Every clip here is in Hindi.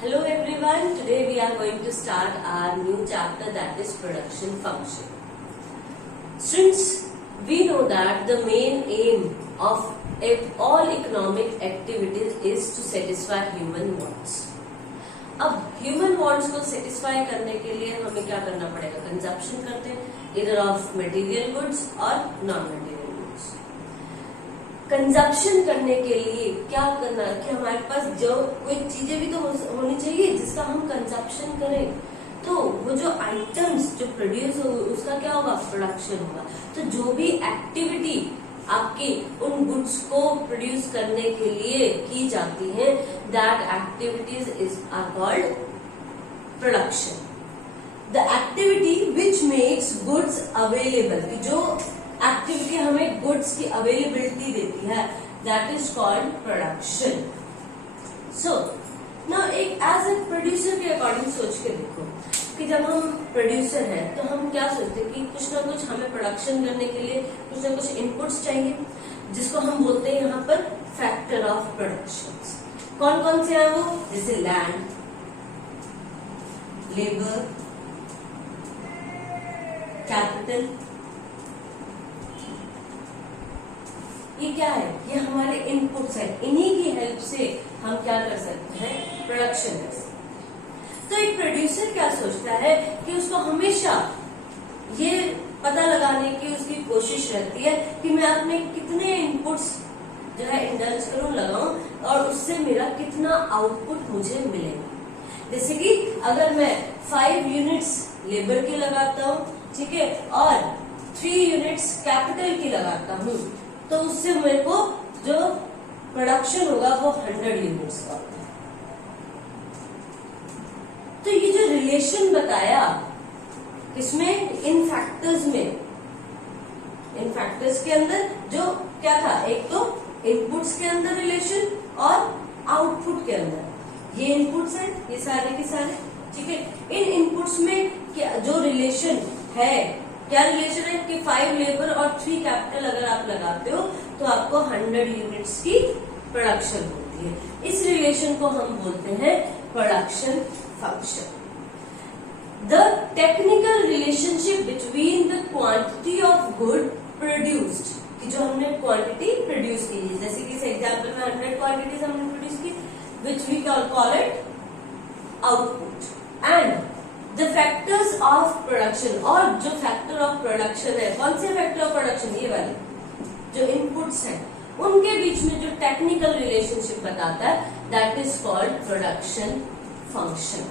Hello everyone, today we are going to start our new chapter, that is production function. Since we know that the main aim of all economic activities is to satisfy human wants. अब ह्यूमन वांट्स को सेटिस्फाई करने के लिए हमें क्या करना पड़ेगा? कंजप्शन करते हैं इधर ऑफ मटेरियल गुड्स और नॉन मटेरियल गुड्स। कंजप्शन करने के लिए क्या करना कि हमारे पास जो कोई चीजें भी तो होनी चाहिए जिसका हम कंजप्शन करें, तो वो जो आइटम्स जो प्रोड्यूस हो उसका क्या होगा? प्रोडक्शन होगा। तो जो भी एक्टिविटी आपकी उन गुड्स को प्रोड्यूस करने के लिए की जाती है, that activities are called production. The activity which makes goods available, जो एक्टिविटी हमें गुड्स की अवेलेबिलिटी देती है, that is called production. So ना एक एज ए प्रोड्यूसर के अकॉर्डिंग सोच के देखो कि जब हम प्रोड्यूसर हैं तो हम क्या सोचते हैं कि कुछ ना कुछ हमें प्रोडक्शन करने के लिए कुछ ना कुछ इनपुट्स चाहिए, जिसको हम बोलते हैं यहाँ पर फैक्टर ऑफ प्रोडक्शन। कौन कौन से हैं वो? जैसे लैंड, लेबर, कैपिटल। ये क्या है? ये हमारे इनपुट्स हैं। इन्हीं की हेल्प से हम क्या कर सकते हैं? प्रोडक्शन कर सकते हैं। तो एक प्रोड्यूसर क्या सोचता है कि उसको हमेशा ये पता लगाने की उसकी कोशिश रहती है कि मैं अपने कितने इनपुट्स जो है इंडल्ज करूं, लगाऊं, और उससे मेरा कितना आउटपुट मुझे मिलेगा। जैसे कि अगर मैं 5 यूनिट्स लेबर की लगाता हूं, ठीक है, और 3 यूनिट्स कैपिटल की लगाता हूं, तो उससे मेरे को जो प्रोडक्शन होगा वो 100 यूनिट्स का होगा। तो ये जो रिलेशन बताया इसमें इन फैक्टर्स के अंदर जो क्या था, एक तो इनपुट्स के अंदर रिलेशन और आउटपुट के अंदर। ये इनपुट्स हैं, ये सारे के सारे, ठीक है। इन इनपुट्स में क्या जो रिलेशन है, क्या रिलेशन है कि 5 लेबर और 3 कैपिटल अगर आप लगाते हो तो आपको 100 यूनिट्स की प्रोडक्शन होती है। इस रिलेशन को हम बोलते हैं production function. The technical relationship between the quantity of good produced, कि जो हमने क्वांटिटी प्रोड्यूस की है, जैसे कि इस एग्जाम्पल में 100 क्वांटिटीज हमने प्रोड्यूस की, which we call it output, and the factors of production, और जो फैक्टर ऑफ प्रोडक्शन है, कौन से फैक्टर ऑफ प्रोडक्शन? ये वाले जो इनपुट्स हैं उनके बीच में जो टेक्निकल रिलेशनशिप बताता है, that is called production function.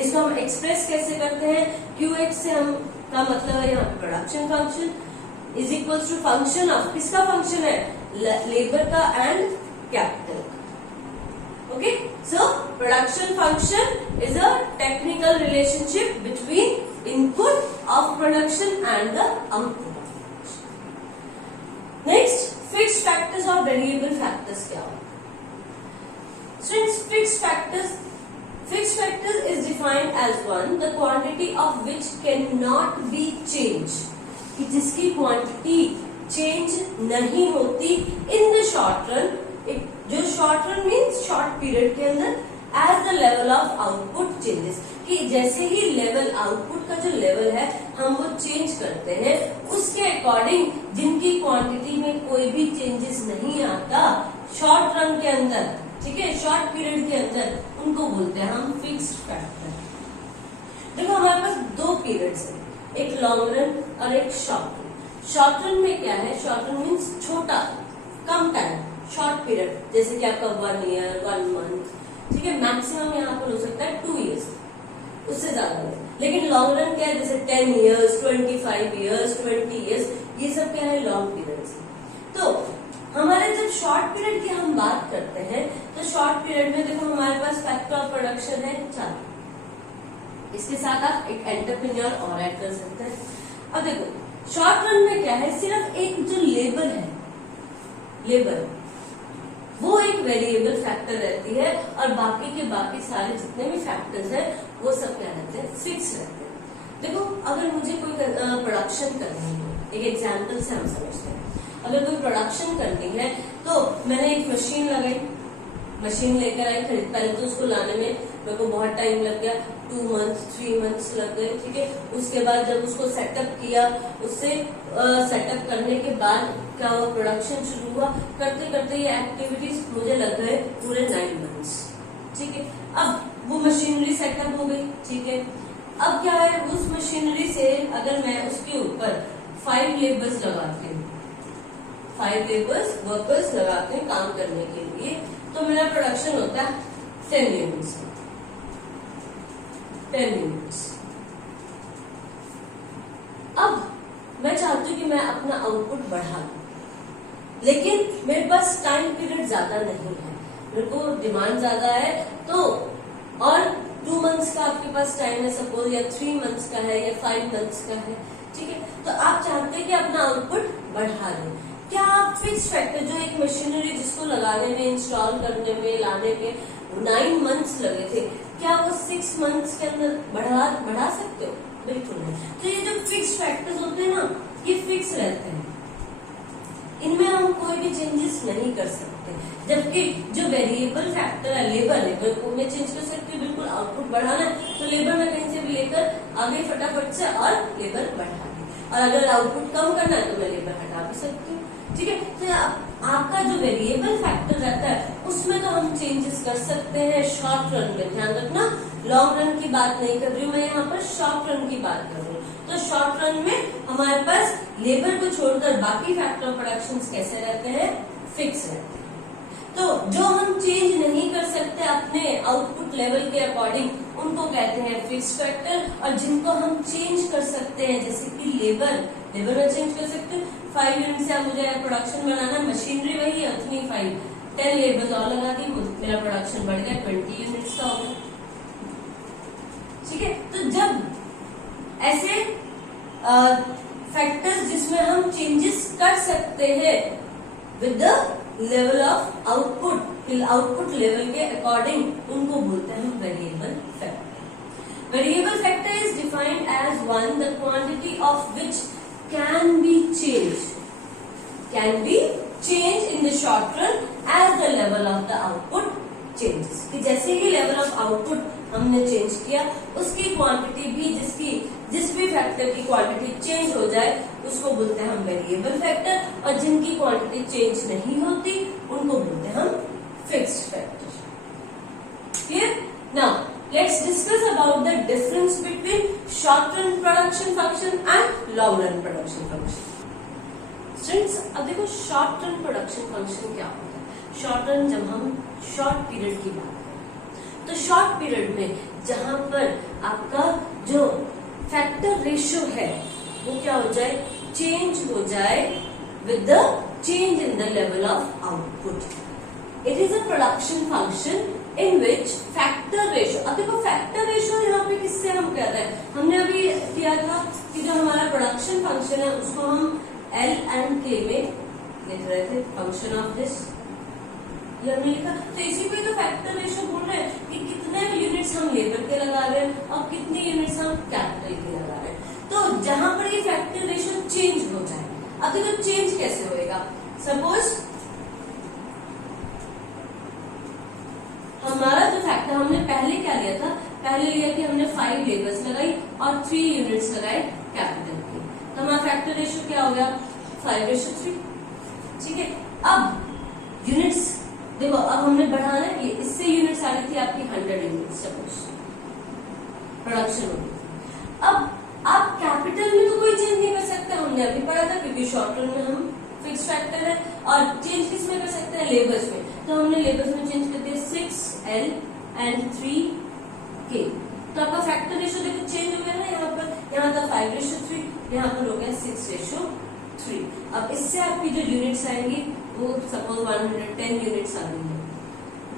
इसको हम एक्सप्रेस कैसे करते हैं? QX से हम का मतलब है यहाँ production function is equals to function of, किसका फंक्शन है? लेबर का एंड कैपिटल का। Okay, so production function is a technical relationship between input of production and the output of production. Next, fixed factors और वेरिएबल फैक्टर्स क्या होते हैं? Since Fixed factors is defined as one, the quantity of which cannot be changed, कि जिसकी क्वांटिटी चेंज नहीं होती in the short run, जो short run means short period के अंदर, as the level of output changes, कि जैसे ही लेवल आउटपुट का जो लेवल है हम वो चेंज करते हैं, उसके अकॉर्डिंग जिनकी क्वांटिटी में कोई भी चेंजेस नहीं आता शॉर्ट रन के अंदर, ठीक है, शॉर्ट पीरियड के अंदर, उनको बोलते हैं हम फिक्स्ड फैक्टर। देखो हमारे पास 2 पीरियड्स हैं, एक लॉन्ग रन और एक शॉर्ट रन। शॉर्ट रन में क्या है? शॉर्ट रन मीन्स छोटा, कम टाइम, शॉर्ट पीरियड, जैसे कि आपका 1 ईयर, 1 मंथ, ठीक है, मैक्सिमम यहाँ पर हो सकता है 2 ईयर्स, उससे ज्यादा नहीं। लेकिन लॉन्ग रन क्या है? जैसे 10 ईयर्स, 25 ईयर्स, 20 ईयर्स, ये सब क्या है? Long periods. तो हमारे जब शॉर्ट पीरियड की हम बात करते हैं तो शॉर्ट पीरियड में देखो हमारे पास फैक्टर ऑफ प्रोडक्शन है 4। इसके साथ आप एक एंटरप्रेन्योर और ऐड कर सकते हैं। अब देखो शॉर्ट रन में क्या है? सिर्फ एक जो लेबर है, लेबर वो एक वेरिएबल फैक्टर रहती है, और बाकी के बाकी सारे जितने भी फैक्टर्स हैं वो सब क्या रहते हैं? फिक्स रहते हैं। देखो अगर मुझे कोई प्रोडक्शन करनी है, एक एग्जाम्पल से हम समझते हैं, अगर कोई प्रोडक्शन करनी है तो मैंने एक मशीन लगाई, मशीन लेकर आई, खरीद, पहले तो उसको लाने में मेरे को बहुत टाइम लग गया, 2 मंथ्स 3 मंथ्स लग गए, ठीक है। उसके बाद जब उसको सेटअप किया, उससे सेटअप करने के बाद क्या हुआ, प्रोडक्शन शुरू हुआ, करते करते ये एक्टिविटीज मुझे लग गए पूरे 9 मंथ्स, ठीक है। अब वो मशीनरी सेटअप हो गई, ठीक है। अब क्या है, उस मशीनरी से अगर मैं उसके ऊपर 5 लेबर्स लगाती हूँ, 5 लेबर्स वर्कर्स लगाते हैं काम करने के लिए, तो मेरा प्रोडक्शन होता है 10 यूनिट्स, 10 यूनिट्स। अब मैं चाहती हूँ कि मैं अपना आउटपुट बढ़ा दूं, लेकिन मेरे पास टाइम पीरियड ज्यादा नहीं है, मेरे को डिमांड ज्यादा है, तो और 2 मंथ्स का आपके पास टाइम है सपोज, या 3 मंथ्स का है, या 5 मंथ्स का है, ठीक है। तो आप चाहते हैं कि अपना आउटपुट बढ़ा दें। क्या आप फिक्स फैक्टर, जो एक मशीनरी जिसको लगाने में, इंस्टॉल करने में, लाने में 9 मंथ्स लगे थे, क्या वो 6 मंथ्स के अंदर बढ़ा सकते हो? बिल्कुल नहीं। तो ये जो फिक्स फैक्टर्स होते हैं ना, ये फिक्स रहते हैं, इनमें हम कोई भी चेंजेस नहीं कर सकते। जबकि जो वेरिएबल फैक्टर है, लेबर को मैं चेंज कर सकती हूँ, बिल्कुल आउटपुट बढ़ाना है तो लेबर में कहीं से भी लेकर आगे फटाफट से और लेबर बढ़ा दी, और अगर आउटपुट कम करना है तो मैं लेबर हटा भी सकती हूँ, ठीक है। तो आपका जो वेरिएबल फैक्टर रहता है उसमें तो हम चेंजेस कर सकते हैं शॉर्ट रन में, ध्यान रखना, लॉन्ग रन की बात नहीं कर रही हूँ मैं, यहाँ पर शॉर्ट रन की बात कर रही हूँ। तो शॉर्ट रन में हमारे पास लेबर को छोड़कर बाकी फैक्टर ऑफ प्रोडक्शन कैसे रहते हैं, फिक्स रहते हैं। तो जो हम चेंज नहीं कर सकते अपने आउटपुट लेवल के अकॉर्डिंग, उनको कहते हैं फिक्स फैक्टर, और जिनको हम चेंज कर सकते हैं, जैसे कि लेबर में चेंज कर सकते हैं, 5 यूनिट से मुझे प्रोडक्शन बनाना, मशीनरी वही है उतनी 10 लेबर्स और लगा दी, मेरा प्रोडक्शन बढ़ गया, 20 यूनिट्स का हो गया, ठीक है। तो जब ऐसे फैक्टर्स जिसमें हम चेंजेस कर सकते हैं with the level of output level के अकॉर्डिंग, उनको बोलते हैं हम variable factor. Variable factor is defined as 1 the quantity of which can be change in the short run as the level of the output changes, कि जैसे ही लेवल ऑफ आउटपुट हमने चेंज किया, उसकी क्वांटिटी भी, जिस भी फैक्टर की क्वांटिटी चेंज हो जाए उसको बोलते हैं हम वेरिएबल फैक्टर, और जिनकी क्वांटिटी चेंज नहीं होती उनको बोलते हैं हम fixed factor. Clear? Now let's discuss about the difference between short run production function and long run production function. Students, अब देखो शॉर्ट रन प्रोडक्शन फंक्शन क्या होता है। शॉर्ट रन, जब हम शॉर्ट पीरियड की बात करें, तो शॉर्ट पीरियड में जहां पर आपका जो फैक्टर रेशियो है वो क्या हो जाए, चेंज हो जाए with the change in the level of output. It is a production function in which factor ratio, अब देखो फैक्टर रेशियो यहाँ पे किससे हम कर रहे हैं, हमने अभी किया था कि जो हमारा प्रोडक्शन फंक्शन है उसको हम L and K में लिख रहे थे, फंक्शन ऑफ दिस, ये हमने लिखा। तो इसी को तो फैक्टर रेशियो बोल रहे हैं कि कितने यूनिट्स हम लेबर के लगा रहे हैं और कितने यूनिट्स हम कैपिटल के लगा रहे हैं। तो जहां पर ये फैक्टर रेशियो चेंज हो जाए, अब देखो चेंज कैसे होएगा, सपोज हमारा जो फैक्टर हमने पहले क्या लिया था, पहले लिया कि हमने 5 लेबर्स लगाई और 3 यूनिट्स लगाए कैपिटल की, तो हमारा फैक्टर रेशियो क्या हो गया, 5:3, ठीक है। अब यूनिट्स देखो, अब हमने बढ़ाना है, इससे यूनिट्स आ रही थी आपकी 100 यूनिट्स सपोज प्रोडक्शन होगी। अब आप कैपिटल में तो कोई चेंज नहीं कर सकते, हमने अभी पढ़ा था, क्योंकि शॉर्ट रन में हम फिक्स फैक्टर है, और चेंज किस में कर सकते हैं, लेबर्स में, तो हमने लेबर्स में चेंज कर दिया 6L and 3K। तो आपका फैक्टर रेशियो देखो चेंज हो गया ना, यहाँ था 5:3, यहाँ पर हो गया 6:3। अब इससे आपकी जो यूनिट्स आएंगी वो सपोज 110 यूनिट्स आ गई है।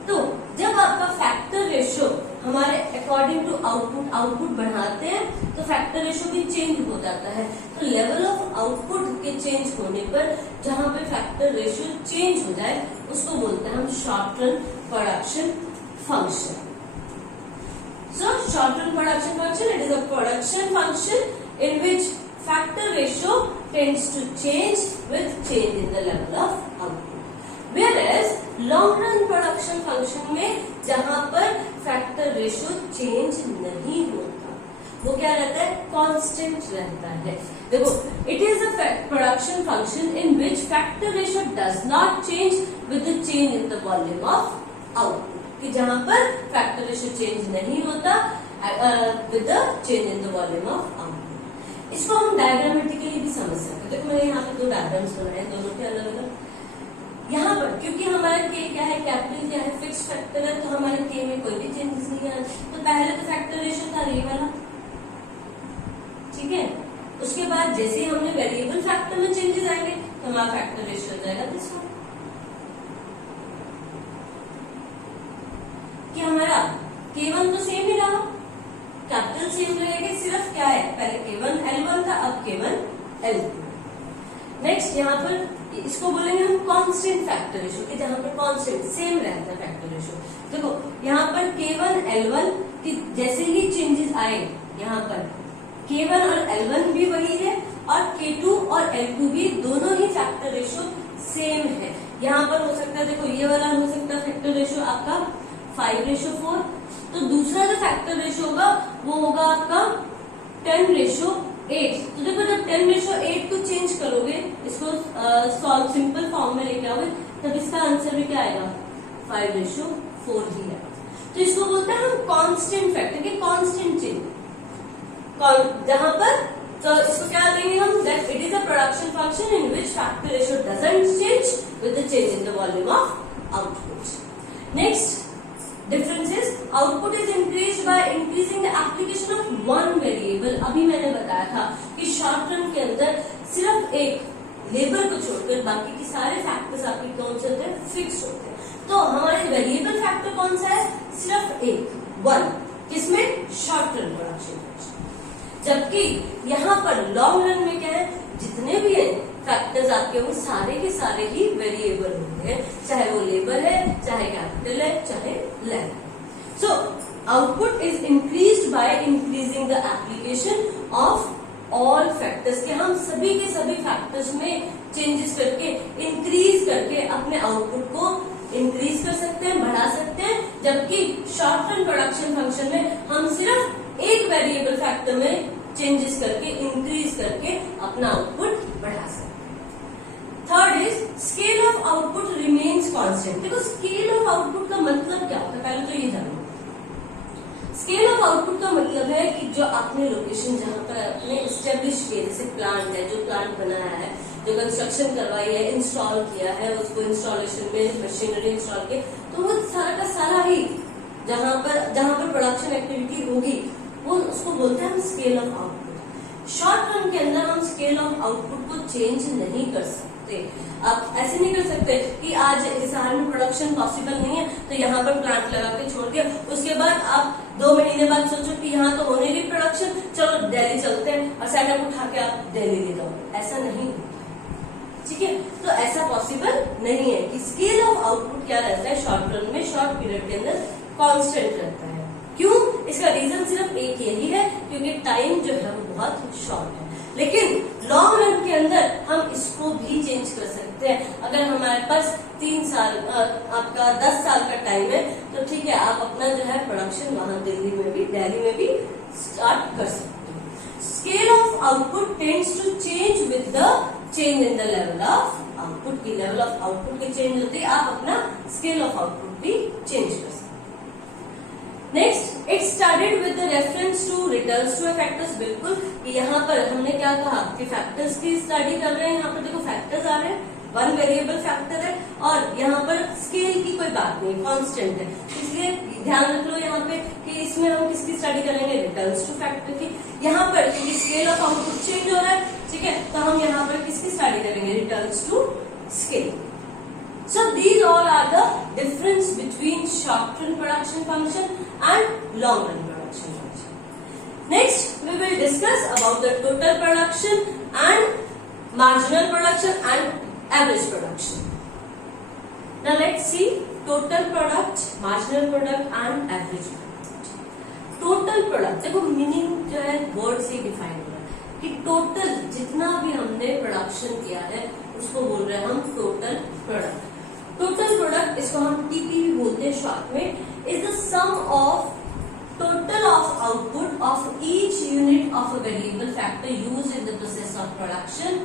तो जब आपका फैक्टर रेशियो हमारे अकॉर्डिंग टू आउटपुट बढ़ाते हैं तो फैक्टर रेशियो भी चेंज हो जाता है। तो लेवल ऑफ आउटपुट के चेंज होने पर जहां पे फैक्टर रेशियो चेंज हो जाए उसको बोलते हैं हम short run production function. So short run production function, it is a production function in which factor ratio tends to change with change in the level of output. Whereas long run production function में जहां पर फैक्टर रेशियो चेंज नहीं होता, वो क्या रहता है, कांस्टेंट रहता है। देखो, it is a production function in which factor ratio does not change with the change in the volume of output, कि जहां पर फैक्टर रेशियो चेंज नहीं होता with the change in the volume of output. इसको हम डायग्रामेटिकली भी समझ सकते हैं। देखो, मैंने यहाँ पे दो डायग्राम्स बनाए, दोनों के अलग अलग। यहाँ पर क्योंकि हमारा के क्या है, कैपिटल क्या है, फिक्स फैक्टर है, तो हमारे के में कोई भी चेंजेस नहीं आ रहा। तो पहले तो फैक्टर रेशियो था ये वाला, ठीक है। उसके बाद जैसे ही हमने वेरिएबल फैक्टर में चेंजेस आएंगे तो हमारा फैक्टर रेशियो हो जाएगा दिस वन, कि हमारा K1 तो सेम ही रहा, कैपिटल सेम रहेगा, सिर्फ क्या है, पहले K1 L1 था, अब K1 L2। नेक्स्ट यहाँ पर इसको बोलेंगे हम कांस्टेंट फैक्टर रेशियो, कि जहां पर कांस्टेंट सेम रहता है फैक्टर रेशियो। देखो, यहाँ पर K1 L1 की जैसे ही चेंजेस आए, यहाँ पर K1 और L1 भी वही है और K2 और L2 भी दोनों ही फैक्टर रेशियो सेम है। यहाँ पर हो सकता है, देखो ये वाला हो सकता है फैक्टर रेशियो आपका 5:4, तो दूसरा जो फैक्टर रेशियो होगा वो होगा आपका 10:8। तो देखो, जब 10:8 को चेंज करोगे, इसको सॉल्व सिंपल फॉर्म में लेके आओगे, तब इसका आंसर भी क्या आएगा, 5:4 ही है। तो इसको बोलते हैं हम कांस्टेंट फैक्टर, के कांस्टेंट चेंज, जहां पर, तो इसको क्या देंगे हम, that it is a production function in which factor ratio doesn't change with the change in the volume of output. Next difference is output is increased by increasing the application of one variable. अभी मैंने बताया था कि शॉर्ट रन के अंदर सिर्फ एक लेबर को छोड़कर बाकी के सारे फैक्टर्स आपके कौन से होते हैं, फिक्स होते हैं। तो हमारे वेरिएबल फैक्टर कौन सा है, सिर्फ एक, 1, किसमें, शॉर्ट रन प्रोडक्शन। जबकि यहाँ पर लॉन्ग रन में क्या है, जितने भी है फैक्टर्स आपके वो सारे के सारे ही वेरिएबल होते हैं, चाहे वो लेबर है, चाहे कैपिटल है, चाहे land. So output is increased by increasing the application of all factors, के हम सभी के सभी फैक्टर्स में चेंजेस करके, इंक्रीज करके अपने आउटपुट को इंक्रीज कर सकते हैं, बढ़ा सकते हैं। जबकि शॉर्ट रन प्रोडक्शन फंक्शन में हम सिर्फ एक वेरिएबल फैक्टर में चेंजेस करके, इंक्रीज करके अपना आउटपुट बढ़ा सकते हैं। Third is scale of output remains constant. देखो, स्केल ऑफ आउटपुट का मतलब क्या होता है, पहले तो ये जानो। स्केल ऑफ आउटपुट का मतलब है कि जो आपने लोकेशन जहां पर आपने एस्टेब्लिश किया, जैसे प्लांट है, जो प्लांट बनाया है, जो कंस्ट्रक्शन करवाई है, इंस्टॉल किया है, उसको इंस्टॉलेशन में मशीनरी इंस्टॉल की, तो वो सारा का सारा ही जहां पर प्रोडक्शन एक्टिविटी होगी, वो उसको बोलते हैं हम scale of output. Short run के अंदर हम स्केल ऑफ आउटपुट को चेंज नहीं कर सकते। आप ऐसे नहीं कर सकते कि आज हिसार में प्रोडक्शन पॉसिबल नहीं है तो यहाँ पर प्लांट लगा के छोड़ दिया, उसके बाद आप 2 महीने बाद सोचो कि यहाँ तो होने की प्रोडक्शन, चलो दिल्ली चलते हैं और सेटअप उठा के आप दिल्ली ले जाओ, ऐसा नहीं होता, ठीक है। तो ऐसा पॉसिबल नहीं है कि स्केल ऑफ आउटपुट क्या रहता है शॉर्ट रन में, शॉर्ट पीरियड के अंदर कांस्टेंट रहता है। क्यों, इसका रीजन सिर्फ एक यही है, क्योंकि टाइम जो है वो बहुत शॉर्ट है। लेकिन लॉन्ग रन के अंदर हम इसको भी चेंज कर सकते हैं। अगर हमारे पास 3 साल, आपका 10 साल का टाइम है, तो ठीक है, आप अपना जो है प्रोडक्शन वहां दिल्ली में भी, दिल्ली में भी स्टार्ट कर सकते हैं। Scale of output tends to change with the change in the level of output. की लेवल ऑफ आउटपुट की चेंज होती है, आप अपना स्केल ऑफ आउटपुट भी चेंज कर सकते हैं। Next, it started with the reference to returns to factors. बिल्कुल, यहाँ पर हमने क्या कहा कि फैक्टर्स की स्टडी कर रहे हैं। यहाँ पर देखो फैक्टर्स आ रहे हैं, 1 वेरिएबल फैक्टर है और यहाँ पर स्केल की कोई बात नहीं, कांस्टेंट है। इसलिए ध्यान रख लो यहाँ पे कि इसमें हम किसकी स्टडी करेंगे, रिटर्न्स टू फैक्टर की। यहाँ पर क्योंकि स्केल ऑफ आउटपुट चेंज हो रहा है, ठीक है, तो हम यहाँ पर किसकी स्टडी करेंगे, returns to scale. So these all are the difference between short run production function and long run production function. Next, we will discuss about the total production and marginal production and average production. Now let's see total product, marginal product and average product. Total product, देखो मीनिंग जो है वर्ड से डिफाइन हो रहा है कि टोटल जितना भी हमने प्रोडक्शन किया है उसको बोल रहे हैं हम टोटल प्रोडक्ट। टोटल प्रोडक्ट, इसको हम टीपी भी बोलते हैं शॉर्ट में, is the sum of total of output of each unit of a variable factor used in the process of production,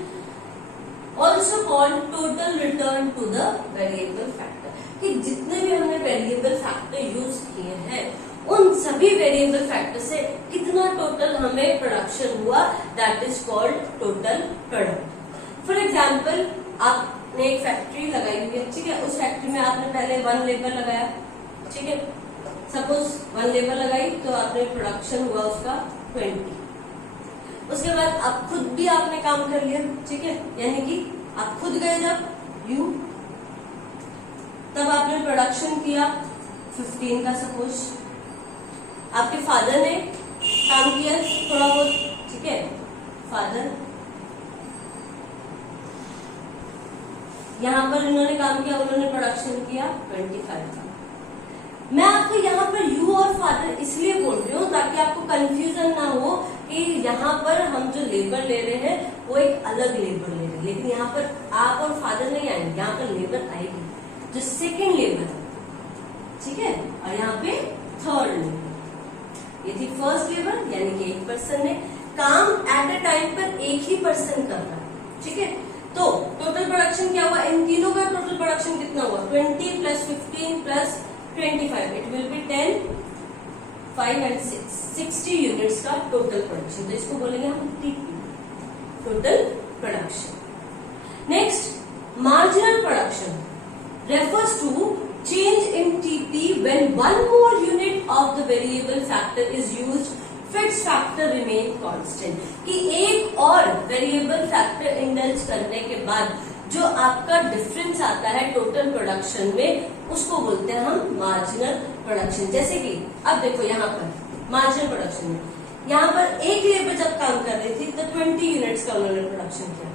also called total return to the variable factor। कि जितने भी हमने वेरिएबल फैक्टर यूज किए हैं उन सभी वेरिएबल फैक्टर से कितना टोटल हमें प्रोडक्शन हुआ, that is called total product. For example, आपने एक फैक्ट्री लगाई हुई है, ठीक है, उस फैक्ट्री में आपने पहले 1 लेबर लगाया, ठीक है, सपोज 1 लेबर लगाई तो आपने प्रोडक्शन हुआ उसका 20। उसके बाद आप खुद भी आपने काम कर लिया, ठीक है, यानी कि आप खुद गए जब यू, तब आपने प्रोडक्शन किया 15 का सपोज। आपके फादर ने काम किया थोड़ा बहुत, ठीक है, फादर यहां पर इन्होंने काम किया, उन्होंने प्रोडक्शन किया 25 का। मैं आपको यहाँ पर यू और फादर इसलिए बोल रही हूँ ताकि आपको कंफ्यूजन ना हो कि यहाँ पर हम जो लेबर ले रहे हैं वो एक अलग लेबर ले रहे हैं, लेकिन यहाँ पर आप और फादर नहीं आएंगे, यहाँ पर लेबर आएगी जो सेकंड लेबर है, ठीक है, और यहाँ पे थर्ड लेबर। ये थी फर्स्ट लेबर, यानी कि एक पर्सन ने काम एट अ टाइम पर एक ही पर्सन कर रहा है, ठीक है। तो टोटल प्रोडक्शन क्या हुआ, इन तीनों का टोटल प्रोडक्शन कितना हुआ, 20 + 15 + 25, it will be 10, 5 and 6, 60 units का टोटल प्रोडक्शन। तो इसको बोलेंगे हम TP, total production. Next, marginal production refers to change in TP when one more unit of the variable factor is used, fixed factor remain constant। कि एक और वेरिएबल फैक्टर इंडल्ज करने के बाद जो आपका डिफरेंस आता है टोटल प्रोडक्शन में, उसको बोलते हैं हम मार्जिनल प्रोडक्शन। जैसे कि अब देखो यहाँ पर मार्जिनल प्रोडक्शन में, यहाँ पर एक लेबर जब काम कर रही थी तो 20 यूनिट्स का उन्होंने प्रोडक्शन किया,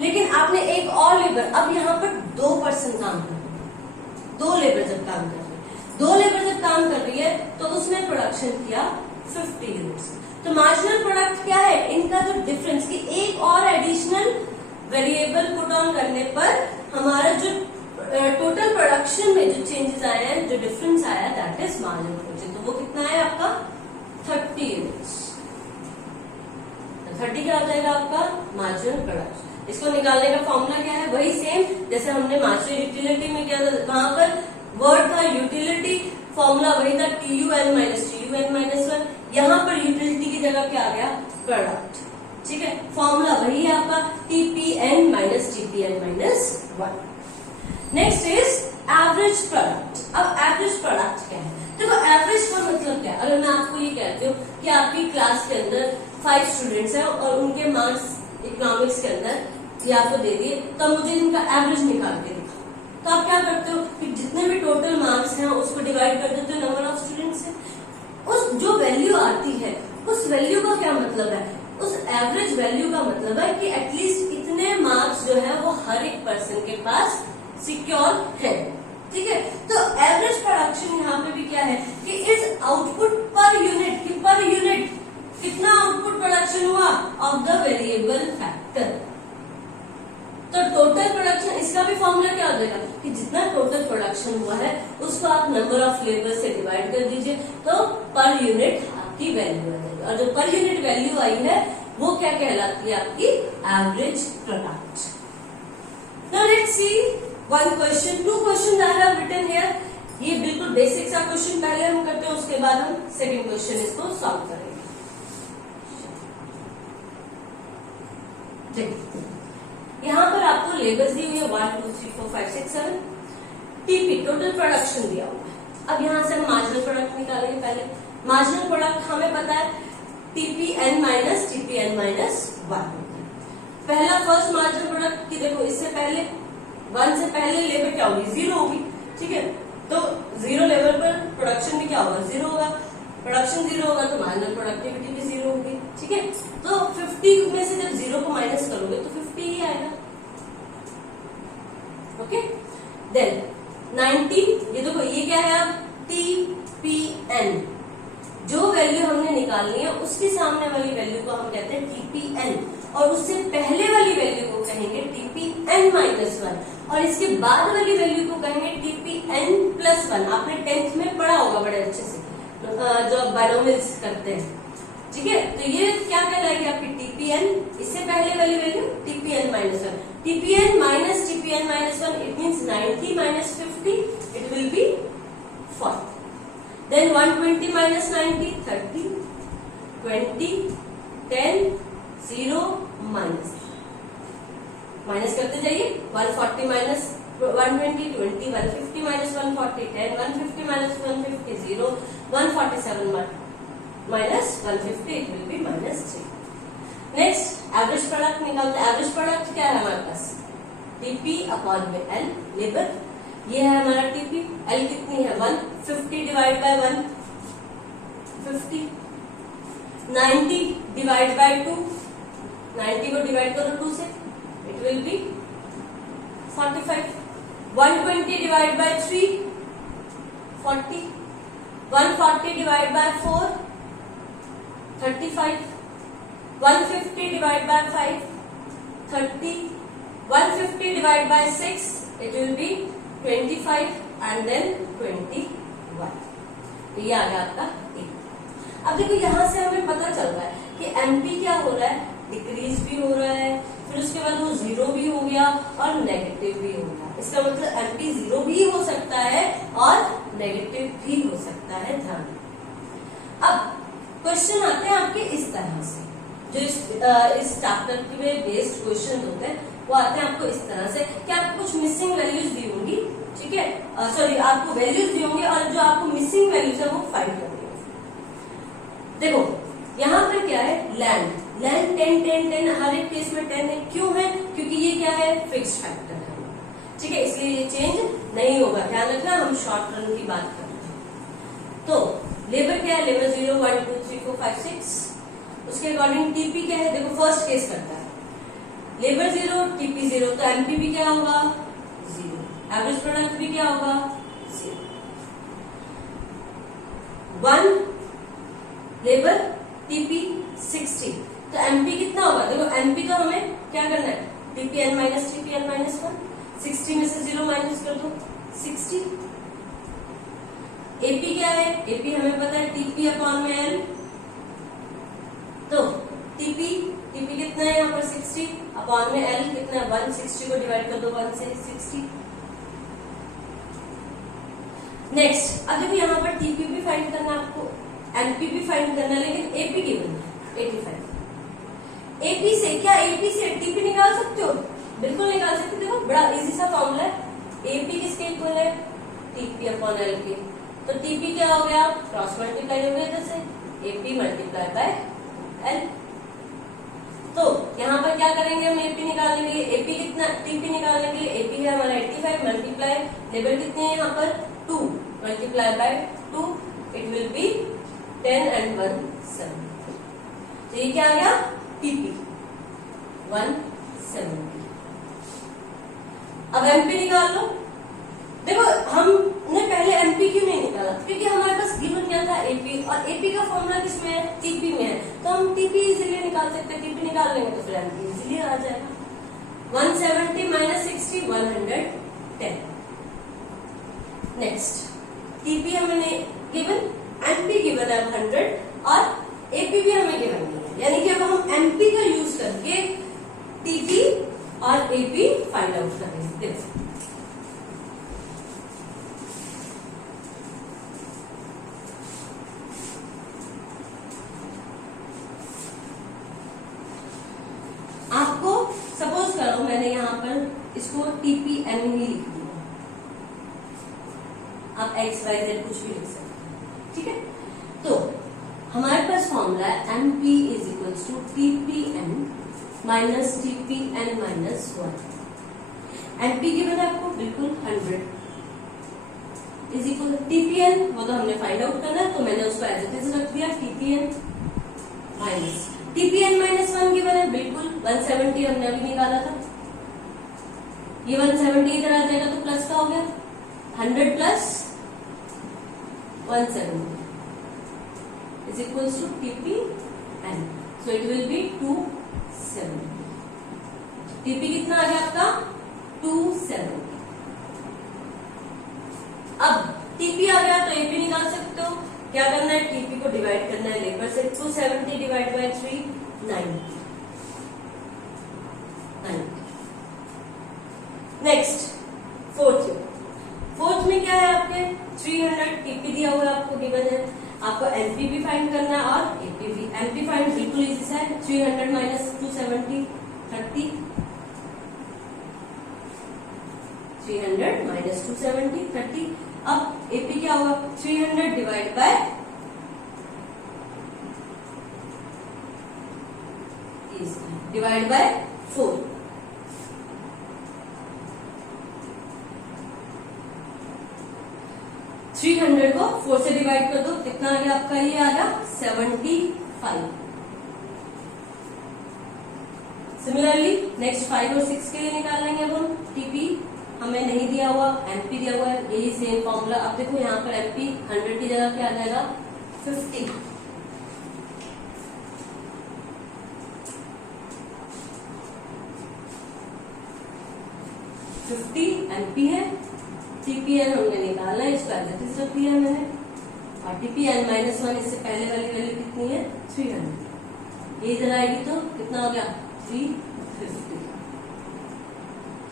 लेकिन आपने एक और लेबर, अब यहाँ पर 2 पर्सन काम कर रहे हैं, 2 लेबर जब काम कर रही है, 2 लेबर जब काम कर रही है तो उसने प्रोडक्शन किया 50 यूनिट्स। तो मार्जिनल प्रोडक्ट क्या है, इनका जो डिफरेंस, कि एक और एडिशनल वेरिएबल पुट ऑन करने पर हमारा जो टोटल प्रोडक्शन में जो चेंजेस आए हैं, जो डिफरेंस आया, दैट इज मार्जिनल प्रोडक्शन। तो वो कितना है आपका 30 यूनिट्स। 30 क्या हो जाएगा आपका मार्जिनल प्रोडक्शन। इसको निकालने का फॉर्मूला क्या है, वही सेम जैसे हमने मार्जिनल यूटिलिटी में किया था, वहां पर वर्ड था यूटिलिटी, फॉर्मूला वही था TUN - TUN - 1। यहाँ पर यूटिलिटी की जगह क्या आ गया, प्रोडक्ट, ठीक है, फॉर्मूला वही है आपका TPN - TPN - 1। Next is average product. अब एवरेज प्रोडक्ट क्या है, देखो एवरेज का मतलब क्या है, अगर मैं आपको ये कहती हूँ कि आपकी क्लास के अंदर 5 स्टूडेंट्स हैं और उनके मार्क्स इकोनॉमिक्स के अंदर ये आपको दे दिए, तो मुझे इनका एवरेज निकाल के दिखा, तो आप क्या करते हो कि जितने भी टोटल मार्क्स हैं उसको डिवाइड कर देते हो नंबर ऑफ स्टूडेंट्स से। उस जो वैल्यू आती है उस वैल्यू का क्या मतलब है, उस एवरेज वैल्यू का मतलब है कि एटलीस्ट इतने मार्क्स जो है वो हर एक पर्सन के पास सिक्योर है, ठीक है। तो एवरेज प्रोडक्शन यहाँ पे भी क्या है कि इज आउटपुट पर यूनिट, कि पर यूनिट कितना आउटपुट प्रोडक्शन हुआ ऑफ द वेरिएबल फैक्टर। तो टोटल प्रोडक्शन, इसका भी फॉर्मूला क्या हो जाएगा कि जितना टोटल प्रोडक्शन हुआ है उसको आप नंबर ऑफ लेबर से डिवाइड कर दीजिए, तो पर यूनिट आपकी वैल्यू आ जाएगी, और जो पर यूनिट वैल्यू आई है वो क्या कहलाती है, आपकी average product. Now let's see one question, 2 question I have written here. ये बिल्कुल बेसिक सा क्वेश्चन पहले हम करते हैं, उसके बाद हम सेकंड क्वेश्चन इसको सॉल्व करेंगे। देखिए यहाँ पर आपको लेबर्स दी हुई है 1 2 3 4 5 6 7, टीपी टोटल प्रोडक्शन दिया हुआ है। अब यहाँ से हम मार्जिनल प्रोडक्ट निकालेंगे। पहले मार्जिनल प्रोडक्ट हमें पता है TPN - TPN - 1। पहला फर्स्ट मार्जिनल प्रोडक्ट की देखो, इससे पहले 1 से पहले लेबर क्या होगी, 0 होगी, ठीक है। तो 0 लेबर पर प्रोडक्शन भी क्या होगा, 0 होगा। प्रोडक्शन 0 होगा तो मार्जिनल प्रोडक्टिविटी भी 0 होगी, ठीक है। तो 50 में से जब 0 को माइनस करोगे तो 50 ही आएगा, ओके। देन 90, ये देखो ये क्या है, अब TPN, जो वैल्यू हमने निकालनी है उसकी सामने वाली वैल्यू को हम कहते हैं TPN, और उससे पहले वाली वैल्यू को कहेंगे TPn-1 और इसके बाद वाली वैल्यू को कहेंगे TPn+1। आपने 10th में पढ़ा होगा बड़े अच्छे से जो बाइनोमियल्स करते हैं, ठीक है। तो ये क्या कहलाएगी आपकी TPn, इससे पहले वाली value TPn-1। TPn minus TPn-1 it means 90 minus 50 it will be 40. Then 120 minus 90 30 20 10 0 minus करते जाइए। 140 minus 120 20 150 minus 140 10 150 minus 150 0 147 minus 150 it will be minus 3. Next average product निकालते हैं। एवरेज प्रोडक्ट क्या है हमारे पास TP अपॉन में L लेबर, ये है हमारा TP। L कितनी है 150 डिवाइड बाय 150, 90 डिवाइड बाय 2, 90 को डिवाइड करो 2 से it will B 45, 120 divide by 3 40, 140 divide by 4 35, 150 divided by 5 30, 150 divided by 6 it will be 25 and then 21। ये आ गया आपका एक। अब देखो यहां से हमें पता चल रहा है कि MP क्या हो रहा है, डिक्रीज भी हो रहा है, फिर उसके बाद वो 0 भी हो गया और नेगेटिव भी हो गया। इसका मतलब MP 0 भी हो सकता है और नेगेटिव भी हो सकता है, ध्यान। अब क्वेश्चन आते हैं आपके इस तरह से, जो इस चैप्टर में बेस्ड क्वेश्चन होते हैं वो आते हैं आपको इस तरह से कि आपको कुछ मिसिंग वैल्यूज दी होंगी, ठीक है, सॉरी आपको वैल्यूज दी होंगी और जो आपको मिसिंग वैल्यूज है वो फाइंड करनी है। देखो यहाँ पर क्या है, लैंड 10 10 10 हर एक केस में 10 है। क्यों है, क्योंकि ये क्या है फिक्स्ड फैक्टर है, ठीक है, इसलिए ये चेंज नहीं होगा। ध्यान रखना हम शॉर्ट रन की बात कर रहे हैं। तो लेबर क्या है, लेबर 0 1 2 3 4 5 6। उसके अकॉर्डिंग TP क्या है, देखो फर्स्ट केस करता है लेबर 0 TP 0, तो MP भी क्या होगा 0, एवरेज प्रोडक्ट भी क्या होगा 0। 1 लेबर TP 60, तो MP कितना होगा, देखो MP तो हमें क्या करना है TPn-1, 60 में से 0 माइनस कर दो 60। AP क्या है, AP हमें पता है TP अपॉन में L, तो TP कितना है यहाँ पर 60 अपॉन में L कितना है 160 को डिवाइड कर दो 1 से 60। नेक्स्ट अब देखो यहाँ पर TP भी फाइंड करना है आपको, MP भी फाइंड करना है, लेकिन AP गिवन है 85। AP से क्या AP से TP निकाल सकते हो, बिल्कुल निकाल सकते हो। देखो बड़ा इजी सा फॉर्मूला है, AP किसके इक्वल है TP अपॉन L के, तो TP क्या हो गया क्रॉस मल्टीप्लाई हो गया इधर से AP मल्टीप्लाई बाय L। तो यहाँ पर क्या करेंगे हम AP निकालने के लिए, AP कितना TP निकालने के लिए AP है हमारा 85 मल्टीप्लाई लेबर कितने है यहाँ पर 2 multiply by 2 it will B 10 and 1 7। तो ये क्या आ गया TP 170। अब MP निकाल लो। देखो हमने पहले MP क्यों नहीं निकाला, क्योंकि हमारे पास गिवन क्या था AP, और AP का फॉर्मूला किसमें है TP में है, तो हम TP इजीली निकाल सकते हैं। TP निकाल लेंगे तो फिर MP इजीली आ जाएगा। 170 minus 60 110। नेक्स्ट TP हमें गिवन, MP गिवन है 100 और AP भी हमें गिवन है, यानी कि अब हम MP का यूज करके TP और AP फाइंड आउट करेंगे। देखो आपको सपोज करो मैंने यहाँ पर इसको TPN ही लिख दिया, आप XYZ कुछ भी लिख सकते हैं, ठीक है। तो हमारे पास फॉर्मूला है MP is equals to TPN minus TPN minus 1। MP given है आपको बिल्कुल 100 इज इक्वल TPN, वो तो हमने फाइंड आउट करना है, तो मैंने उसको एज इट इज रख दिया TPN minus TPN minus 1 given है बिल्कुल 170 हमने अभी निकाला था, ये 170 इधर आ जाएगा तो प्लस का हो गया 100 plus 170 is equals to TP L, so it will be 270। TP कितना आ गया आपका 270। अब टीपी आ गया तो एपी निकाल सकते हो। क्या करना है, टीपी को डिवाइड करना है लेबर से। 270 डिवाइड बाय 3 9। नेक्स्ट फोर्थ में क्या है आपके 300 टीपी दिया हुआ है, आपको गिवन है। आपको एमपी भी फाइंड करना है और एपी भी। एमपी फाइंड बिल्कुल इजी है, 300 माइनस 270 30। 300 माइनस 270 30। अब एपी क्या होगा 300 डिवाइड बाय 4। थ्री 300 को 4 से डिवाइड कर दो, कितना आ गया आपका, ये आ गया 75। सिमिलरली नेक्स्ट 5 और 6 के लिए निकालेंगे अब हम। टीपी हमें नहीं दिया हुआ, एमपी दिया हुआ है, यही सेम फॉर्मूला। अब देखो यहाँ पर एमपी 100 की जगह क्या आ जाएगा 50। एमपी है, टीपीएन हमने निकाला है, इसको एज इट इज रख दिया मैंने। और टीपीएन -1 इससे पहले वाली वैल्यू कितनी है 300। ये इधर आएगी तो कितना हो गया 350।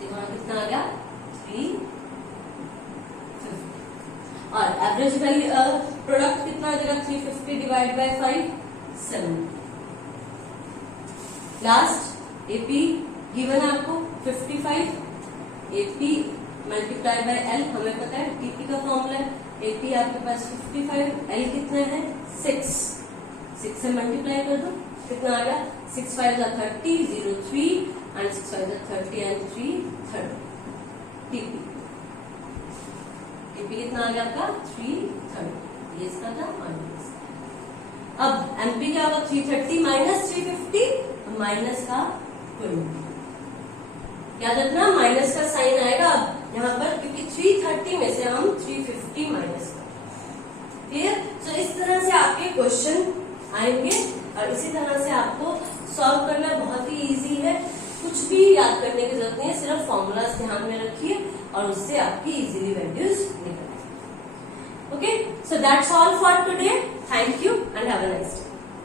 वहां कितना आ गया 350। और एवरेज वैल्यू प्रोडक्ट कितना आ जाएगा 350 divide by 5 7। Last AP given है आपको 55। एपी मल्टीप्लाई बाय एल हमें पता है, टीपी का फॉर्मूला है। एपी आपके पास 55, एल कितना है 6। 6 से मल्टीप्लाई कर दो, कितना आ गया 6 5 30 0 3 एंड 6 5 30 एंड 3 30। टीपी टीपी कितना आ गया आपका 330। ये इसका था माइनस। अब एमपी क्या होगा 330 माइनस 350, माइनस का 20। याद रखना माइनस का साइन आएगा अब यहाँ पर, क्योंकि 330 में से हम 350 माइनस कर। क्लियर? सो इस तरह से आपके क्वेश्चन आएंगे और इसी तरह से आपको सॉल्व करना बहुत ही इजी है। कुछ भी याद करने की जरूरत नहीं है, सिर्फ फॉर्मूलाज ध्यान में रखिए और उससे आपकी इजीली वैल्यूज निकलेंगे। Okay, so that's all for today. Thank you and have a nice day.